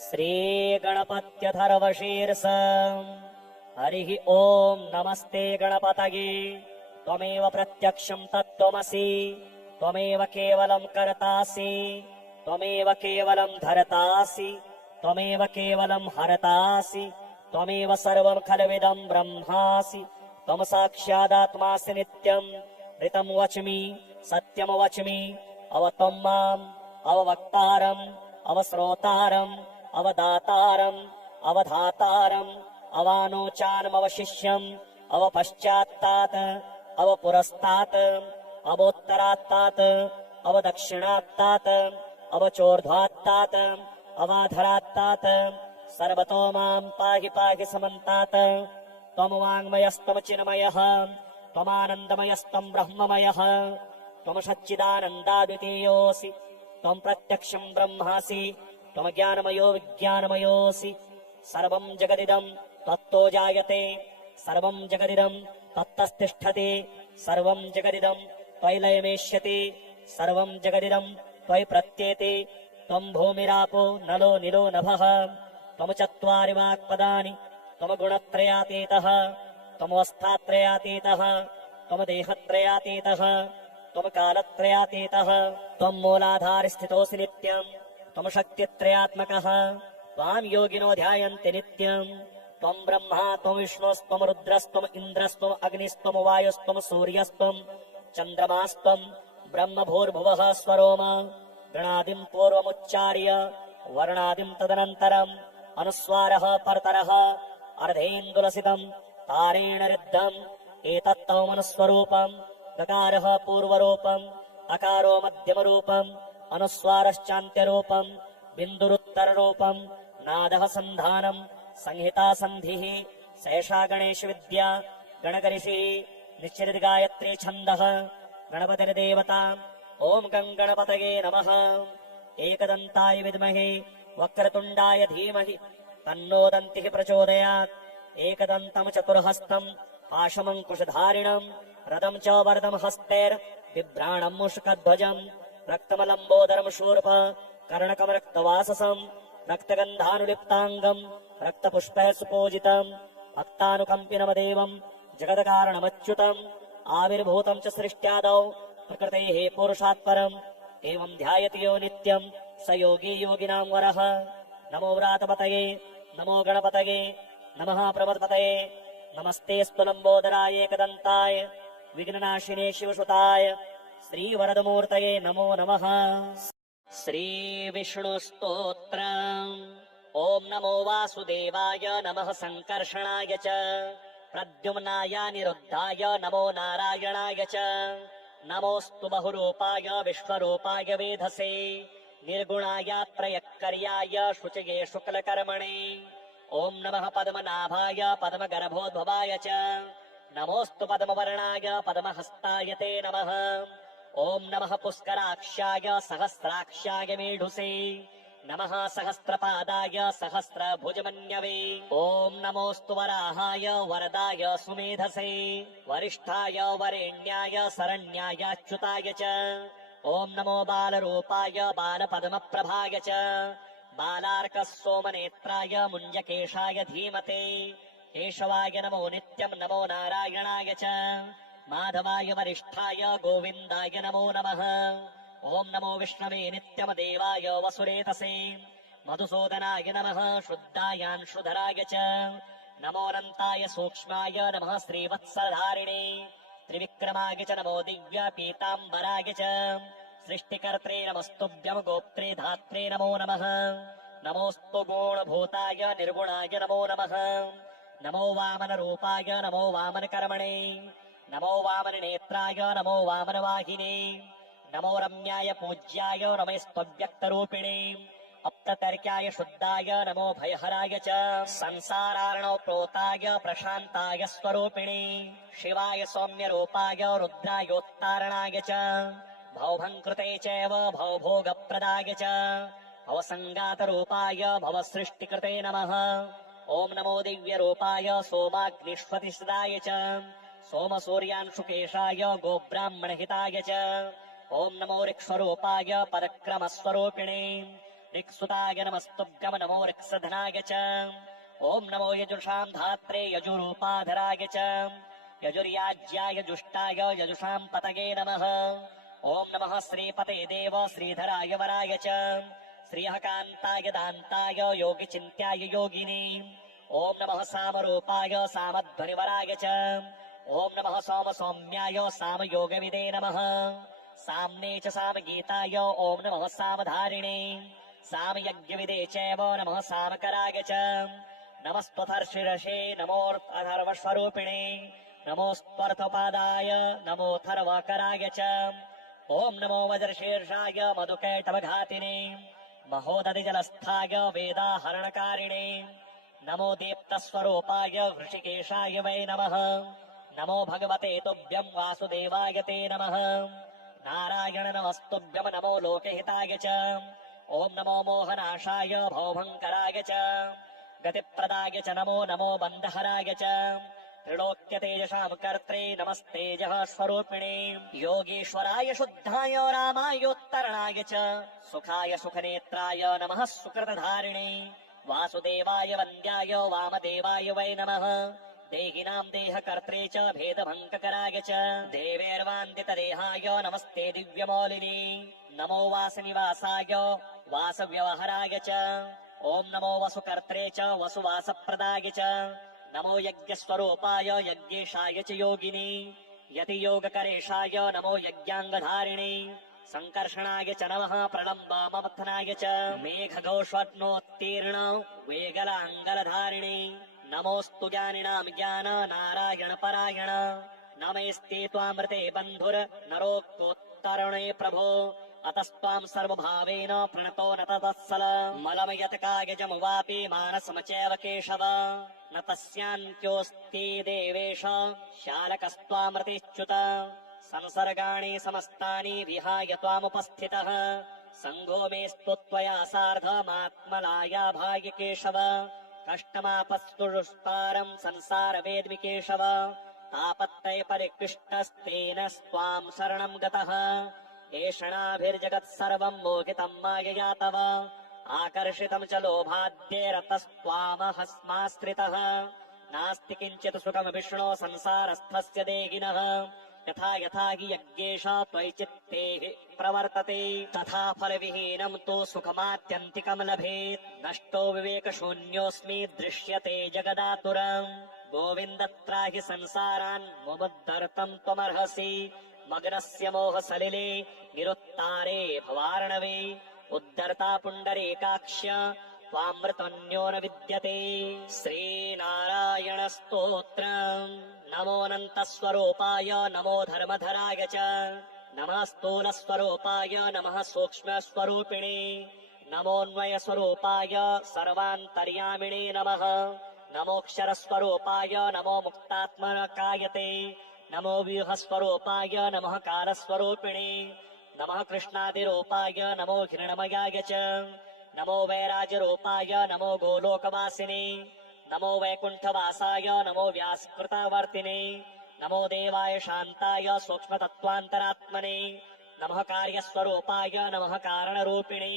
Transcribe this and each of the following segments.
श्रीगणपत्यथर्वशीर्ष हरिः ओम् नमस्ते गणपतये। त्वमेव प्रत्यक्षं तत्त्वमसि, त्वमेव केवलं कर्तासि, त्वमेव केवलं धर्तासि, त्वमेव केवलं हरतासि, त्वमेव सर्वं खल्विदं ब्रह्मासि। त्वं साक्षादात्मासि नित्यं ऋतं वच्मि सत्यं वच्मि। अवत्वं माम् अववक्तारम् अवश्रोतारम् अवदातारम् अवधातारम् अवानोचानमवशिष्यम् अवपश्चात्तात् अवपुरस्तात् अवोत्तरात्तात् अवदक्षिणात्तात् अवचोर्ध्वात्तात् अवाधरात्तात् सर्वतो माम् पाहि पाहि समन्तात्। त्वम् वाङ्मयस्त्वम् चिन्मयः त्वमानन्दमयस्त्वम् ब्रह्ममयः त्वम् सच्चिदानन्दाद्वितीयोऽसि। त्वम् प्रत्यक्षम् ब्रह्मासि त्वम् ज्ञानमयो विज्ञानमयोऽसि। सर्वम् जगदिदम् त्वत्तो जायते, सर्वम् जगदिदम् त्वत्तस्तिष्ठति, सर्वम् जगदिदम् त्वयि लयमेष्यति, सर्वम् जगदिदम् त्वयि प्रत्येति। त्वम् भूमिरापो नलो निलो नभः, त्वम् चत्वारि वाक्पदानि, त्वम् गुणत्रयातीतः, त्वमवस्थात्रयातीतः, त्वम् देहत्रयातीतः, त्वम् कालत्रयातीतः, त्वम् मूलाधारस्थितोऽसि नित्यम्, त्वम् शक्तित्रयात्मकः, त्वाम् योगिनो ध्यायन्ति नित्यम्। त्वम् ब्रह्मा त्वम् विष्णुस्त्वम् रुद्रस्त्वम् इन्द्रस्त्वम् अग्निस्त्वम् वायुस्त्वम् सूर्यस्त्वम् चन्द्रमास्त्वम् ब्रह्म भूर्भुवः स्वरोम। गणादिम् पूर्वमुच्चार्य वर्णादिम् तदनन्तरम् अनुस्वारः परतरः अर्धेन्दुलसितम् तारेण रिद्धम् एतत्तवमनुस्वरूपम्। दकारः पूर्वरूपम्, अकारो मध्यमरूपम्, अनुस्वारश्चान्त्यरूपम्, बिन्दुरुत्तररूपम्, नादः सन्धानम्, संहिता सन्धिः, शेषा गणेशविद्या गणकऋषिः, निश्चित गायत्री छन्दः, गणपतिर्देवता। ओम् गं गणपतये नमः। एकदन्ताय विद्महे वक्रतुण्डाय धीमहि तन्नो दन्तिः प्रचोदयात्। एकदन्तम् चतुर्हस्तम् पाशमङ्कुशधारिणम् रथम् च वरदम् हस्तैर्बिभ्राणम् मुष्कध्वजम् रक्तमलम्बोदरम् शूर्प कर्णकम् रक्तवाससम् रक्तगन्धानुलिप्ताङ्गम् रक्तपुष्पैः सुपूजितम् भक्तानुकम्पिनमदेवम् जगत्कारणमच्युतम् आविर्भूतम् च सृष्ट्यादौ प्रकृतेः पुरुषात् परम् एवम् ध्यायति यो नित्यम् स योगी योगिनाम् वरः। नमो व्रातपतये नमो गणपतये नमः प्रमदपतये। नमस्तेऽस्तु लम्बोदराय एकदन्ताय विघ्ननाशिने शिवसुताय श्रीवरदमूर्तये नमो नमः। श्रीविष्णुस्तोत्र। ओम् नमो वासुदेवाय नमः सङ्कर्षणाय च प्रद्युम्नाय निरुद्धाय नमो नारायणाय च। नमोऽस्तु बहुरूपाय विश्वरूपाय वेधसे निर्गुणाय त्रयक्कर्याय शुचये शुक्लकर्मणे। ओम् नमः पद्मनाभाय पद्मगर्भोद्भवाय च नमोऽस्तु पद्मवर्णाय पद्महस्ताय ते नमः। ओम् नमः पुष्कराक्षाय सहस्राक्षाय मेढुसे नमः सहस्रपादाय सहस्रभुजमन्यवे। ओम् नमोऽस्तु वराहाय वरदाय सुमेधसे वरिष्ठाय वरेण्याय शरण्याय अच्युताय च। ओम् नमो बालरूपाय बालपद्मप्रभाय च बालार्कः सोमनेत्राय मुञ्जकेशाय धीमते। केशवाय नमो नित्यम् नमो नारायणाय च माधवाय वरिष्ठाय गोविन्दाय नमो नमः। ओम् नमो विष्णवे नित्यम् देवाय वसुरेतसे मधुसूदनाय नमः शुद्धायांशुधराय च नमोऽनन्ताय सूक्ष्माय नमः श्रीवत्सधारिणे त्रिविक्रमाय च नमो दिव्यपीताम्बराय च सृष्टिकर्त्रे नमस्तुभ्यम् गोप्त्रे धात्रे नमो नमः। नमोऽस्तु गुणभूताय निर्गुणाय नमो नमः। नमो वामनरूपाय नमो वामनकर्मणे नमो वामननेत्राय नमो वामनवाहिने नमो रम्याय पूज्याय नमस्तव्यक्तरूपिणे अप्रतर्क्याय शुद्धाय नमो भयहराय च संसारार्णव प्रोताय प्रशान्ताय स्वरूपिणे शिवाय सौम्यरूपाय रुद्रायोत्तारणाय च भवभङ्कृते चैव भवभोगप्रदाय च भवसङ्गातरूपाय भवसृष्टिकृते नमः। ओम् नमो दिव्यरूपाय सोमाग्निष्वतिसदाय च सोमसूर्यान्शुकेशाय गोब्राह्मणहिताय च ओम् नमो ऋक्ष्वरूपाय परक्रमस्वरूपिणे ऋक्सुताय नमस्तुभ्यं नमो ऋक्सधनाय च ॐ नमो यजुषां धात्रे यजुरूपाधराय च यजुर्याज्याय जुष्टाय यजुषां पतये नमः ॐ नमः श्रीपते देव श्रीधराय वराय च श्रीहकान्ताय दान्ताय योगिचिन्त्याय योगिनी ॐ नमः सामरूपाय सामध्वनिवराय च ॐ नमः सोमसौम्याय सामयोगविदे नमः साम्ने च सामगीताय ॐ नमः सामधारिणे सामयज्ञविदे चैव नमः सामकराय च नमस्त्वथर्षिरसे नमोऽर्थर्वस्वरूपिणे नमोऽस्त्वर्थपादाय नमोऽथर्वकराय च ॐ नमो वज्रशीर्षाय मधुकैटवघातिने महोदधिजलस्थाय वेदाहरणकारिणे नमो दीप्तस्वरूपाय वृषिकेशाय वै नमः नमो भगवते तुभ्यं वासुदेवाय ते नमः नारायण नमस्तुभ्यं नमो लोकहिताय च ॐ नमो मोहनाशाय भवभङ्कराय च गतिप्रदाय च नमो नमो बन्धहराय च त्रिलोक्यतेजसां कर्त्रे नमस्तेजः स्वरूपिणे योगीश्वराय शुद्धाय रामायोत्तरणाय च सुखाय सुखनेत्राय नमः सुकृतधारिणे वासुदेवाय वन्द्याय वामदेवाय वै नमः देहिनां देहकर्त्रे च भेदभङ्कराय च देवेर्वान्दितदेहाय नमस्ते दिव्यमौलिने नमो वासनिवासाय वासव्यवहराय च ॐ नमो वसुकर्त्रे च वसुवासप्रदाय च नमो यज्ञस्वरूपाय यज्ञेशाय च योगिने यतियोगकरेशाय नमो यज्ञाङ्गधारिणे सङ्कर्षणाय च नमः प्रलम्बाममथनाय च मेघघोषोत्तीर्ण वेगलाङ्गलधारिणे नमोऽस्तु ज्ञानिनां ज्ञान नारायणपरायण नमेस्ते त्वामृते बन्धुर नरोक्तोत्तरणे प्रभो अतस्त्वां सर्वभावेन प्रणतो न ततःसल मलमयतकायजमुवापि मानसमचैव केशव न तस्यान्त्योऽस्ति देवेश शालकस्त्वामृतिच्युत संसर्गाणि समस्तानि विहाय त्वामुपस्थितः सङ्गो मेस्तु त्वया सार्धमात्मलाया भाग्य केशव कष्टमापस्तुष्पारं संसार वेद्मि केशव तापत्तये परिकृष्टस्तेन स्वां शरणं गतः एषणाभिर्जगत् सर्वं मोहितं मायया तव आकर्षितं च लोभाद्यैरतस्त्वामहस्माश्रितः नास्ति किञ्चित् सुखं विष्णो संसारस्थस्य देहिनः यथा यथा हि यज्ञेश त्वयि चित्ते प्रवर्तते तथा फलविहीनं तु सुखमात्यन्तिकं लभेत् नष्टो विवेकशून्योऽस्मि दृश्यते जगदातुरम् गोविन्द त्राहि संसारान् मुमुद्धर्तुं त्वमर्हसि मग्नस्य मोहसलिले निरुत्तारे भवार्णवे उद्धर्ता पुण्डरीकाक्ष्य त्वामृतन्यो न विद्यते श्रीनारायण स्तोत्रम् नमोऽनन्तस्वरूपाय नमो धर्मधराय च नमः स्थूलस्वरूपाय नमः सूक्ष्मस्वरूपिणे नमोऽन्वयस्वरूपाय सर्वान्तर्यामिणे नमः नमोऽक्षरस्वरूपाय नमो मुक्तात्मकायते नमो व्यूहस्वरूपाय नमः कालस्वरूपिणे नमः कृष्णादिरूपाय नमो हिरण्मयाय च नमो वैराजरूपाय नमो गोलोकवासिने नमो वैकुण्ठवासाय नमो व्यासकृतावर्तिने नमो देवाय शान्ताय सूक्ष्मतत्त्वान्तरात्मने नमः कार्यस्वरूपाय नमः कारणरूपिणे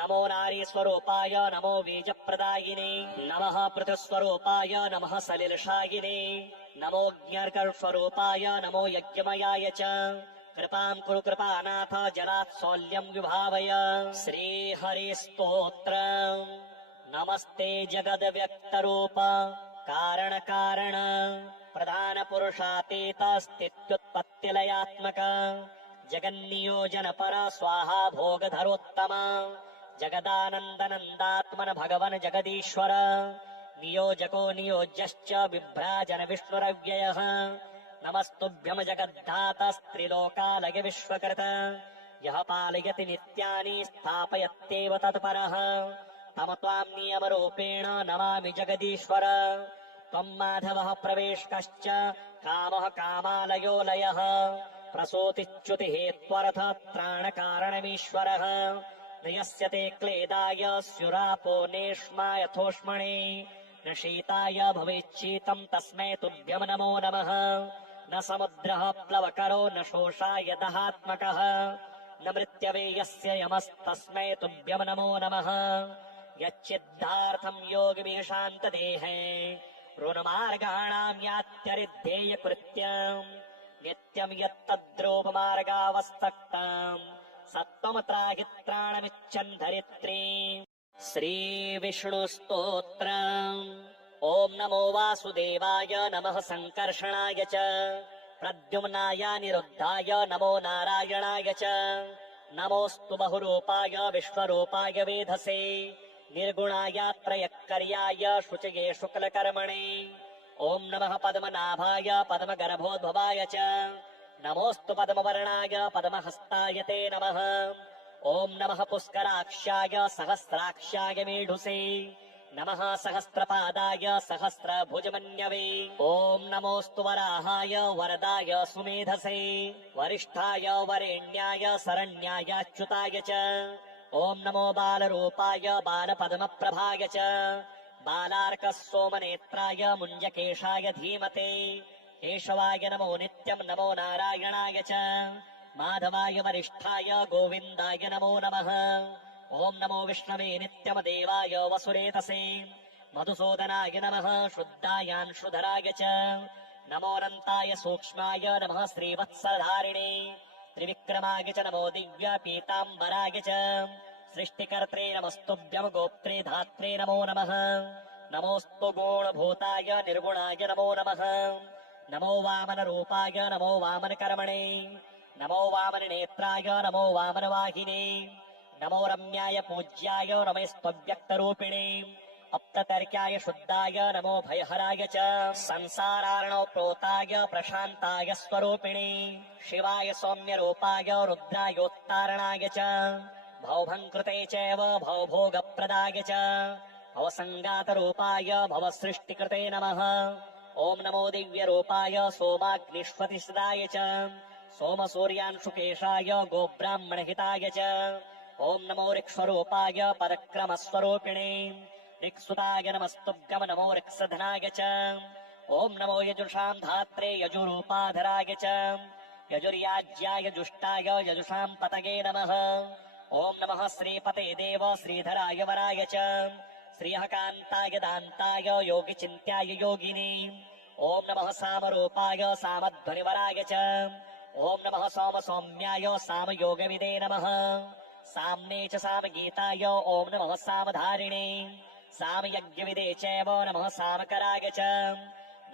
नमो नारीस्वरूपाय नमो बीजप्रदायिने नमः पृथुस्वरूपाय नमः सलिलशायिने नमो ज्ञर्कस्वरूपाय नमो यज्ञमयाय च कृपां कुरु कृपानाथ जलात् सौल्यं विभावय श्रीहरिस्तोत्रम् नमस्ते जगद्व्यक्तरूप कारण कारण प्रधान पुरुषातीत स्थित्युत्पत्तिलयात्मक जगन्नियोजन पर स्वाहा भोगधरोत्तम जगदानन्दनन्दात्मन भगवन् जगदीश्वर नियोजको नियोज्यश्च बिभ्राजन विष्णुरव्ययः नमस्तुभ्यं जगद्धातस्त्रिलोकालय विश्वकृत यः पालयति नित्यानि स्थापयत्येव तत्परः तम त्वां नियमरूपेण नमामि जगदीश्वर त्वं माधवः प्रवेशकश्च कामः कामालयो लयः प्रसूतिच्युतिहेत्वर्थ त्राणकारणमीश्वरः न यस्य ते क्लेदाय स्युरापो नेष्मा यथोष्मणे न शीताय भवेच्छीतं तस्मै तुभ्यं नमो नमः न समुद्रः प्लवकरो न शोषाय दहात्मकः न मृत्यवे यस्य यमस्तस्मै तुभ्यं नमो नमः यच्चिद्धार्थं योगिभिः शान्तदेहे ऋणमार्गाणां यात्यरिद्धेय कृत्यम् नित्यं यत्तद्रूपमार्गावस्तक्तम् सत्त्वमत्राहि त्राणमिच्छन् धरित्री श्रीविष्णुस्तोत्रम् ॐ नमो वासुदेवाय नमः सङ्कर्षणाय च प्रद्युम्नाय निरुद्धाय नमो नारायणाय च नमोऽस्तु बहुरूपाय विश्वरूपाय वेधसे निर्गुणाय त्रयक्कर्याय शुचये शुक्लकर्मणे ॐ नमः पद्मनाभाय पद्मगर्भोद्भवाय च नमोऽस्तु पद्मवर्णाय पद्महस्ताय ते नमः ॐ नमः पुष्कराक्षाय सहस्राक्षाय मेढुसे नमः सहस्रपादाय सहस्रभुजमन्यवे ॐ नमोऽस्तु वराहाय वरदाय सुमेधसे वरिष्ठाय वरेण्याय शरण्याय अच्युताय च ॐ नमो बालरूपाय बालपद्मप्रभाय च बालार्कः सोमनेत्राय मुञ्जकेशाय धीमते केशवाय नमो नित्यं नमो नारायणाय च माधवाय वरिष्ठाय गोविन्दाय नमो नमः ॐ नमो विष्णवे नित्यमदेवाय वसुरेतसे मधुसूदनाय नमः शुद्धायांशुधराय च नमोऽनन्ताय सूक्ष्माय नमः श्रीवत्सधारिणे त्रिविक्रमाय च नमो दिव्यपीताम्बराय च सृष्टिकर्त्रे नमस्तुभ्यं गोप्त्रे धात्रे नमो नमः नमोऽस्तु गुणभूताय निर्गुणाय नमो नमः नमो वामनरूपाय नमो वामनकर्मणे नमो वामननेत्राय नमो वामनवाहिने नमो रम्याय पूज्याय नमस्तव्यक्तरूपिणे अप्ततर्क्याय शुद्धाय नमो भयहराय च संसारार्णव प्रोताय प्रशान्ताय स्वरूपिणे शिवाय सौम्यरूपाय रुद्रायोत्तारणाय च भवभङ्कृते चैव भवभोगप्रदाय च भवसङ्गातरूपाय भवसृष्टिकृते नमः ॐ नमो दिव्यरूपाय सोमाग्निष्वतिसदाय च सोमसूर्यांशुकेशाय गोब्राह्मणहिताय च ॐ नमो ऋक्स्वरूपाय परक्रमस्वरूपिणे ऋक्सुताय नमस्तुभ्यं नमो ऋक्सधनाय च ॐ नमो यजुषां धात्रे यजुरूपाधराय च यजुर्याज्याय जुष्टाय यजुषां पतये नमः ॐ नमः श्रीपते देव श्रीधराय वराय च श्रीहकान्ताय दान्ताय योगिचिन्त्याय योगिने ॐ नमः सामरूपाय सामध्वनिवराय च ॐ नमः सोमसौम्याय सामयोगविदे नमः साम्ने च सामगीताय ॐ नमः सामधारिणे सामयज्ञविदे चैव नमः सामकराय च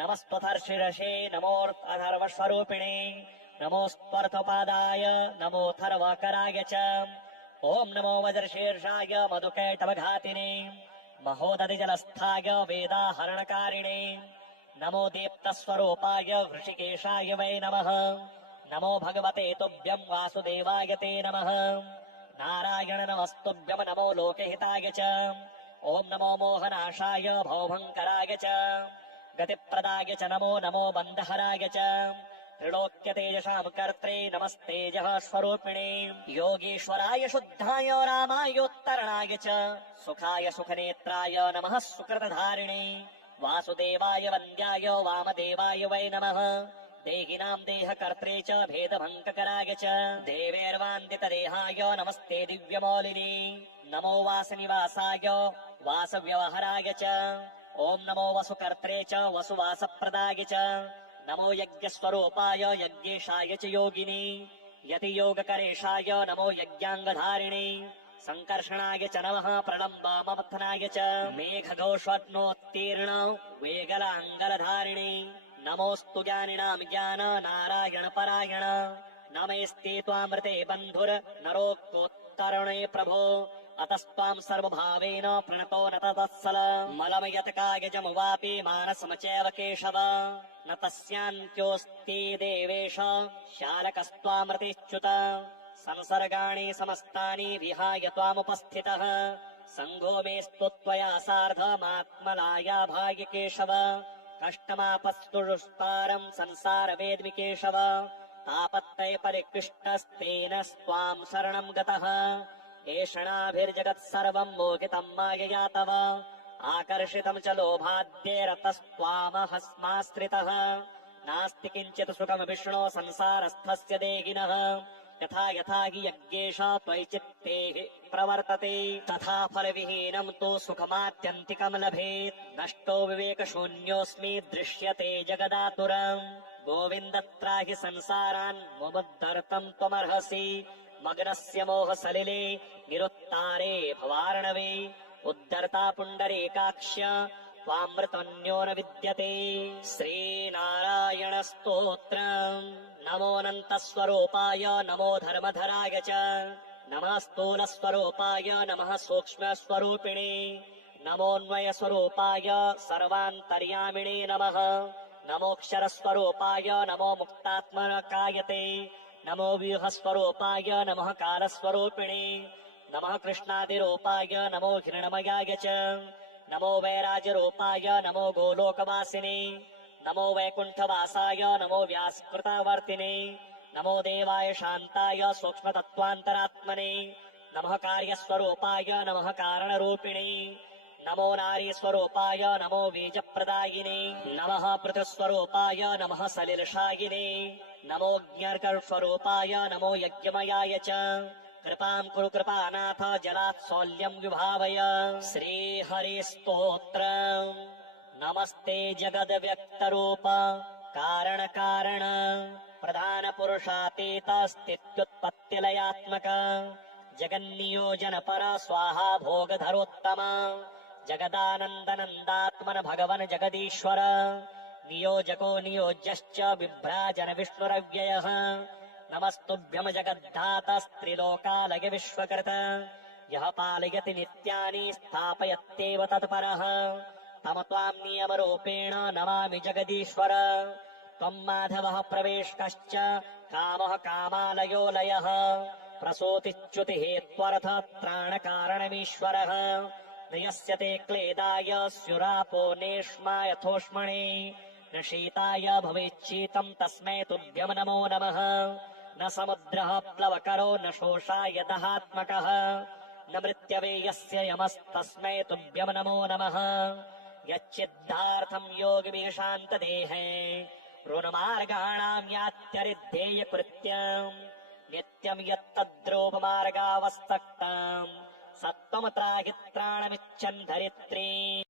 नमस्त्वथर्षिरसे नमोऽर्थर्वस्वरूपिणे नमोऽस्त्वर्थपादाय नमोऽथर्वकराय च ॐ नमो वज्रशीर्षाय मधुकैटवघातिने महोदधिजलस्थाय वेदाहरणकारिणे नमो दीप्तस्वरूपाय वृषिकेशाय वै नमः नमो भगवते तुभ्यं वासुदेवाय ते नमः नारायण नमस्तुभ्यं नमो लोकहिताय च ॐ नमो मोहनाशाय भवभङ्कराय च गतिप्रदाय च नमो नमो बन्धहराय च त्रिलोक्यतेजसां कर्त्रे नमस्तेजः स्वरूपिणे योगीश्वराय शुद्धाय रामायोत्तरणाय च सुखाय सुखनेत्राय नमः सुकृतधारिणे वासुदेवाय वन्द्याय वामदेवाय वै नमः देहिनां देहकर्त्रे च भेदभङ्कराय च देवेर्वान्दितदेहाय नमस्ते दिव्यमौलिने नमो वासनिवासाय वासव्यवहराय च ॐ नमो वसुकर्त्रे च वसुवासप्रदाय च नमो यज्ञस्वरूपाय यज्ञेशाय च योगिने यतियोगकरेशाय नमो यज्ञाङ्गधारिणे सङ्कर्षणाय च नमः प्रलम्बामपथनाय च मेघघोषोत्तीर्ण वेगलाङ्गलधारिणे नमोऽस्तु ज्ञानिनां ज्ञान नारायणपरायण नमेस्ते त्वामृते बन्धुर नरोक्तोत्तरणे प्रभो अतस्त्वां सर्वभावेन प्रणतो न तत्सल मलमयतकायजमुवापि मानसमचैव केशव न तस्यान्त्योऽस्ति देवेश शालकस्त्वामृतिच्युत संसर्गाणि समस्तानि विहाय त्वामुपस्थितः सङ्घो मेस्तु त्वया सार्धमात्मलायाभाय केशव कष्टमापस्तुष्पारम् संसारवेद्मि केशव तापत्तै परिकृष्टस्तेन स्वाम् शरणम् गतः एषणाभिर्जगत् सर्वम् मोहितम् मायया तव आकर्षितम् च लोभाद्यैरतस्त्वामहस्माश्रितः नास्ति किञ्चित् सुखम् विष्णो संसारस्थस्य देहिनः यथा यथा हि यज्ञेश त्वयि चित्ते प्रवर्तते तथा फलविहीनं तु सुखमात्यन्तिकं लभेत् नष्टो विवेकशून्योऽस्मि दृश्यते जगदातुरम् गोविन्द त्राहि संसारान् मुमुद्धर्तुं त्वमर्हसि मग्नस्य मोहसलिले निरुत्तारे भवार्णवे उद्धर्ता पुण्डरीकाक्ष्य त्वामृतन्यो न विद्यते श्रीनारायण स्तोत्रम् नमोऽनन्तस्वरूपाय नमो धर्मधराय च नमः स्थूलस्वरूपाय नमः सूक्ष्मस्वरूपिणे नमोऽन्वयस्वरूपाय सर्वान्तर्यामिणे नमः नमोऽक्षरस्वरूपाय नमो मुक्तात्मकायते नमो व्यूहस्वरूपाय नमः कालस्वरूपिणे नमः कृष्णादिरूपाय नमो हिरण्मयाय च नमो वैराजरूपाय नमो गोलोकवासिने नमो वैकुण्ठवासाय नमो व्यासकृतवर्तिने नमो देवाय शान्ताय सूक्ष्मतत्त्वान्तरात्मने नमः कार्यस्वरूपाय नमः कारणरूपिणे नमो नारीस्वरूपाय नमो बीजप्रदायिने नमः पृथुस्वरूपाय नमः सलिलशायिने नमो ज्ञर्कस्वरूपाय नमो यज्ञमयाय च कृपां कुरु कृपानाथ जलात् सौल्यं विभावय श्रीहरिस्तोत्रम् नमस्ते जगद्व्यक्तरूप कारण प्रधानपुरुषातीत स्थित्युत्पत्तिलयात्मक जगन्नियोजनपर स्वाहा भोगधरोत्तम जगदानन्दनन्दात्मन भगवन् जगदीश्वर नियोजको नियोज्यश्च बिभ्राजन विष्णुरव्ययः नमस्तुभ्यं जगद्धातस्त्रिलोकालय विश्वकृत यः पालयति नित्यानि स्थापयत्येव तत्परः तम त्वां नियमरूपेण नमामि जगदीश्वर त्वं माधवः प्रवेशकश्च कामः कामालयो लयः प्रसूतिच्युतिहेत्वर्थ त्राणकारणमीश्वरः नयस्यते क्लेदाय स्युरापो नेष्मा यथोष्मणे न शीताय भवेच्छीतं तस्मै तुभ्यं नमो नमः न समुद्रः प्लवकरो न शोषाय दहात्मकः न मृत्यवे यस्य यमस्तस्मै तुभ्यं नमो नमः यच्चिद्धार्थं योगिभिः शान्तदेहे ऋणमार्गाणां यात्यरिद्धेयकृत्यम् नित्यं यत्तद्रूपमार्गावस्तक्तम् सत्त्वं त्राहि त्राणमिच्छन् धरित्री